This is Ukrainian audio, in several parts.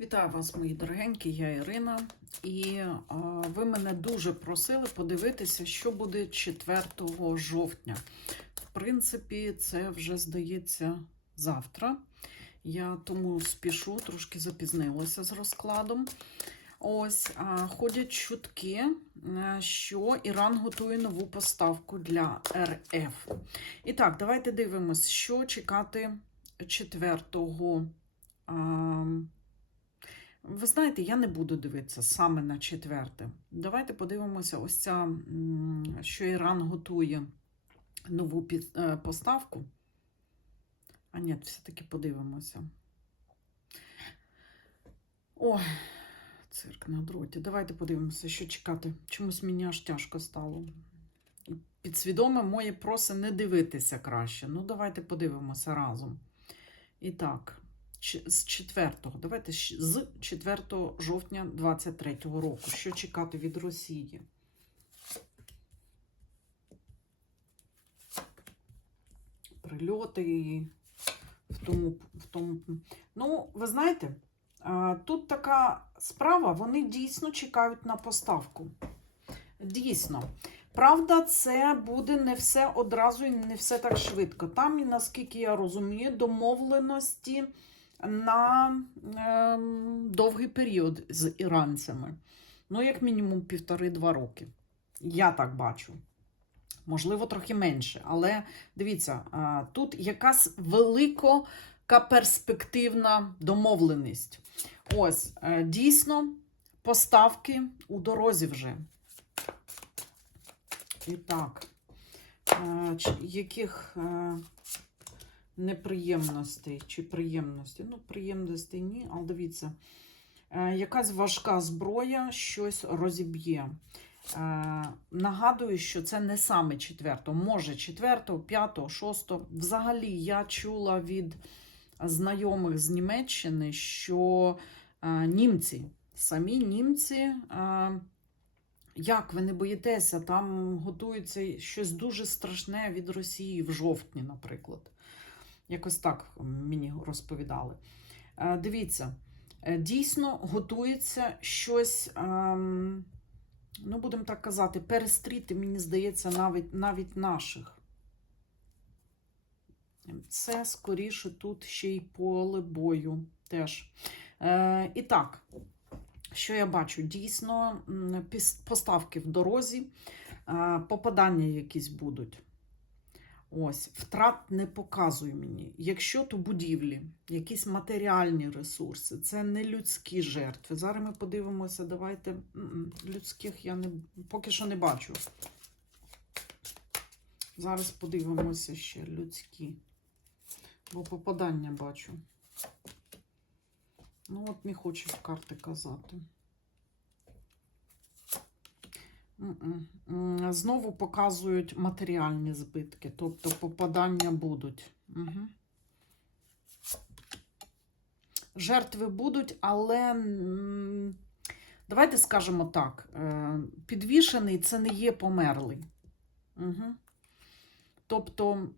Вітаю вас, мої дорогенькі, я Ірина. І а, ви мене дуже просили подивитися, що буде 4 жовтня. В принципі, це вже здається завтра. Я тому спішу, трошки запізнилася з розкладом. Ось а, ходять чутки, е, що Іран готує нову поставку для РФ. І так, давайте дивимось, що чекати 4 а, ви знаєте, я не буду дивитися саме на четверте. Давайте подивимося, ось ця, що Іран готує нову е, поставку. А ні, все-таки подивимося. Ой, цирк на дроті. Давайте подивимося, що чекати. Чомусь мені аж тяжко стало. Підсвідоме моє проси не дивитися краще. Ну, давайте подивимося разом. І так, з 4, давайте з 4 жовтня 23 року. Що чекати від Росії? Прильоти в тому, в тому. Ну, ви знаєте, тут така справа, вони дійсно чекають на поставку. Дійсно. Правда, це буде не все одразу і не все так швидко. Там, наскільки я розумію, домовленості на ем, довгий період з іранцями. Ну, як мінімум півтори-два роки. Я так бачу. Можливо, трохи менше. Але дивіться, а, тут якась велика перспективна домовленість. Ось, е, дійсно, поставки у дорозі вже. І так, е, яких е, неприємностей чи приємностей? Ну, приємностей ні, але дивіться, е, якась важка зброя щось розіб'є. Е, Нагадую, що це не саме четверто, може четверто, п'ято, шосто. Взагалі, я чула від знайомих з Німеччини, що е, німці, самі німці. як ви не боїтеся, там готується щось дуже страшне від Росії в жовтні, наприклад. Якось так мені розповідали. Е, Дивіться, е, дійсно готується щось, ем, ну, будемо так казати, перестріти, мені здається, навіть, навіть наших. Це скоріше тут ще й поле бою теж. Е, і так, що я бачу? Дійсно, поставки в дорозі, попадання якісь будуть. Ось, втрат не показує мені. Якщо то будівлі, якісь матеріальні ресурси, це не людські жертви. Зараз ми подивимося, давайте. Людських я не, поки що не бачу. Зараз подивимося ще людські. Бо попадання бачу. Ну, от не хочуть карти казати. Знову показують матеріальні збитки, тобто попадання будуть. Угу. Жертви будуть, але давайте скажемо так: е, підвішений це не є померлий. Угу. Тобто,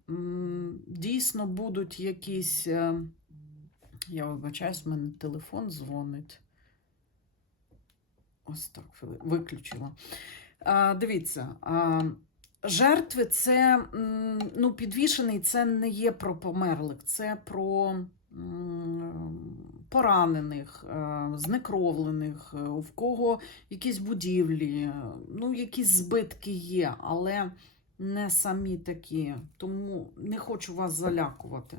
дійсно будуть якісь. е, Я вибачаюсь, в мене телефон дзвонить. Ось так, виключила. Дивіться, жертви це, ну, підвішений, це не є про померлих, це про поранених, е, знекровлених, е, в кого якісь будівлі, е, ну, якісь збитки є, але не самі такі. Тому не хочу вас залякувати.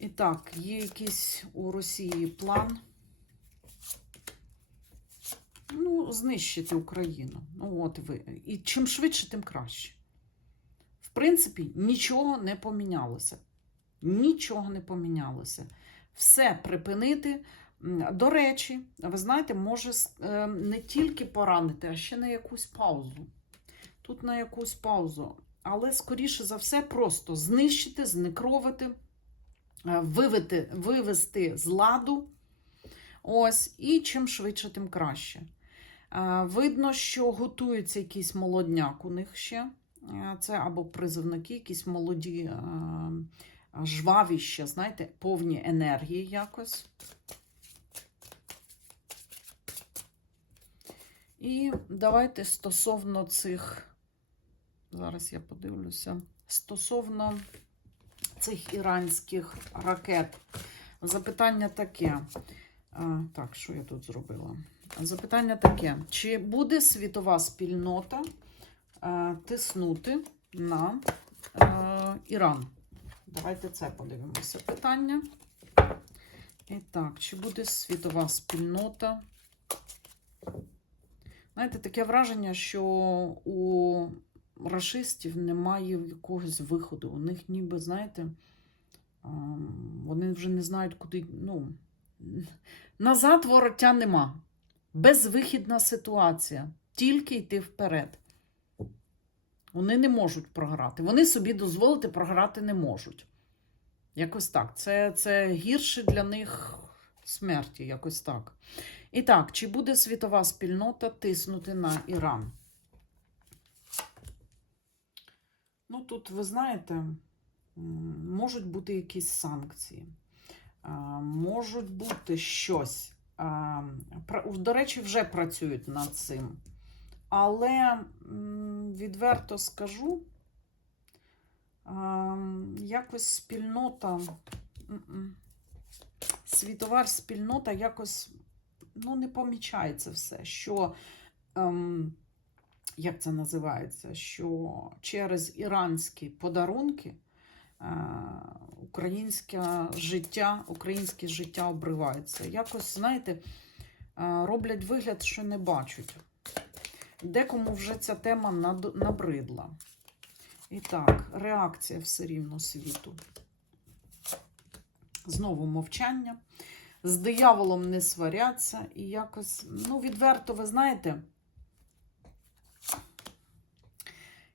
І так, є якийсь у Росії план. Ну, знищити Україну. Ну, от ви. І чим швидше, тим краще. В принципі, нічого не помінялося. Нічого не помінялося. Все припинити. До речі, ви знаєте, може е, не тільки поранити, а ще на якусь паузу. Тут на якусь паузу. Але, скоріше за все, просто знищити, знекровити, е, вивести, вивести з ладу. Ось, і чим швидше, тим краще. Е, видно, що готується якийсь молодняк у них ще. Е, це або призовники, якісь молоді, е, жваві ще, знаєте, повні енергії якось. І давайте стосовно цих, зараз я подивлюся, стосовно цих іранських ракет. Запитання таке. Так, що я тут зробила? Запитання таке: чи буде світова спільнота е, тиснути на е, Іран? Давайте це подивимося. Питання. І так, чи буде світова спільнота? Знаєте, таке враження, що у рашистів немає якогось виходу. У них ніби, знаєте, ем, вони вже не знають, куди. Ну, назад вороття нема. Безвихідна ситуація. Тільки йти вперед. Вони не можуть програти. Вони собі дозволити програти не можуть. Якось так. Це, це гірше для них смерті, якось так. І так, чи буде світова спільнота тиснути на Іран? Ну, тут, ви знаєте, можуть бути якісь санкції, можуть бути щось. Пра- До речі, вже працюють над цим. Але відверто скажу, якось спільнота, світова спільнота якось ну, не помічає це все. Що, ем, як це називається, що через іранські подарунки українське життя, українське життя обривається. Якось, знаєте, е, роблять вигляд, що не бачать. Декому вже ця тема набридла. І так, реакція все рівно світу. Знову мовчання. З дияволом не сваряться. І якось, ну, відверто, ви знаєте.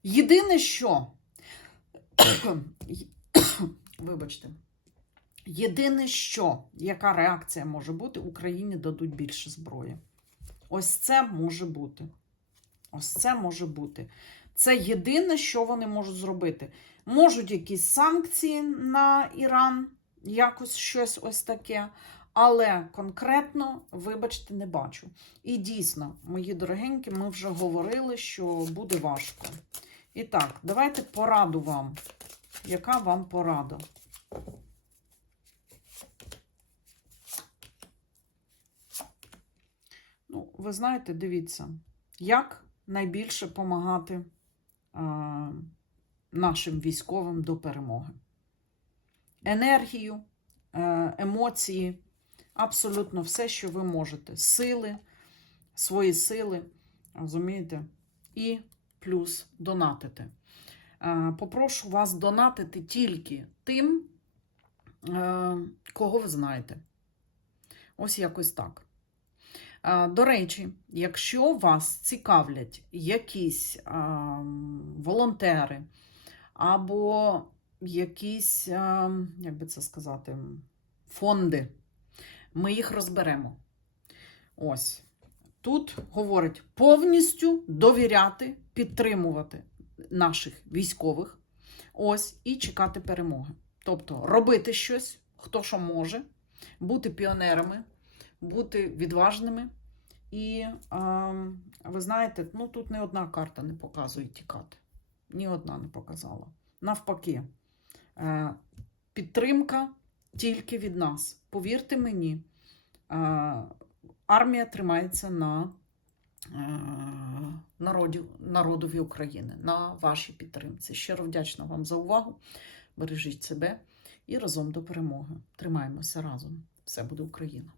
Єдине, що. Вибачте. Єдине, що, яка реакція може бути, Україні дадуть більше зброї. Ось це може бути. Ось це може бути. Це єдине, що вони можуть зробити. Можуть якісь санкції на Іран, якось щось ось таке. Але конкретно, вибачте, не бачу. І дійсно, мої дорогенькі, ми вже говорили, що буде важко. І так, давайте пораду вам. Яка вам порада? Ну, ви знаєте, дивіться, як найбільше допомагати а, нашим військовим до перемоги. Енергію, е, емоції, абсолютно все, що ви можете. Сили, свої сили, розумієте? І плюс донатити. Е, Попрошу вас донатити тільки тим, е, кого ви знаєте. Ось якось так. Е, До речі, якщо вас цікавлять якісь волонтери або якісь, як би це сказати, фонди, ми їх розберемо. Ось. Тут говорить повністю довіряти, підтримувати наших військових. Ось, і чекати перемоги. Тобто робити щось, хто що може, бути піонерами, бути відважними. І а, ви знаєте, ну тут не одна карта не показує тікати. Ні одна не показала. Навпаки, е, підтримка тільки від нас. Повірте мені, е, армія тримається на е, народі, народові України, на вашій підтримці. Щиро вдячна вам за увагу. Бережіть себе і разом до перемоги. Тримаємося разом. Все буде Україна!